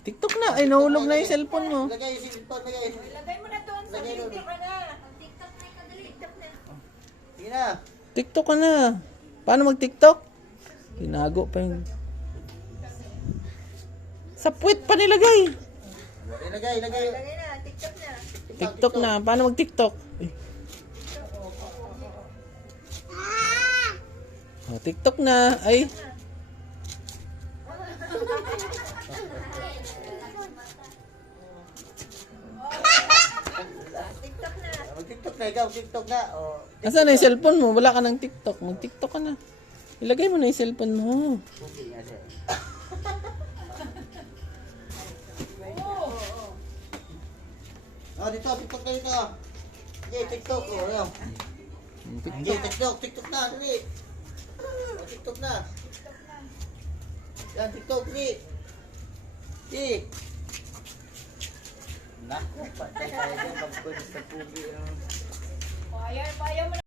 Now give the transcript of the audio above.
TikTok na. Ay, nahulog na yung cellphone mo. Lagay yung cellphone, lagay. Lagay mo na doon sa Lagay doon. video ka na. TikTok na, kadali. TikTok na. Sige na. TikTok ka na. Paano mag-TikTok? Tinago pa yung... Sa puwet pa nilagay. Lagay, lagay. Lagay na, TikTok na. TikTok na. Paano mag-TikTok? Ay. Oh, TikTok na. Ay. TikTok na. Mag-TikTok na, ikaw, TikTok na. O, Asan na yung cellphone mo? Wala ka ng TikTok. Mag-TikTok ka na. Ilagay mo na yung cellphone mo. okay nga siya. Oh, dito, TikTok na dito. Okay, TikTok. O, ayan. Okay, TikTok, TikTok na, dali. O, TikTok na. Yan, TikTok, dali. Sige. Naku, patay tayo dyan pag-pwede sa pubi. Fire mo na.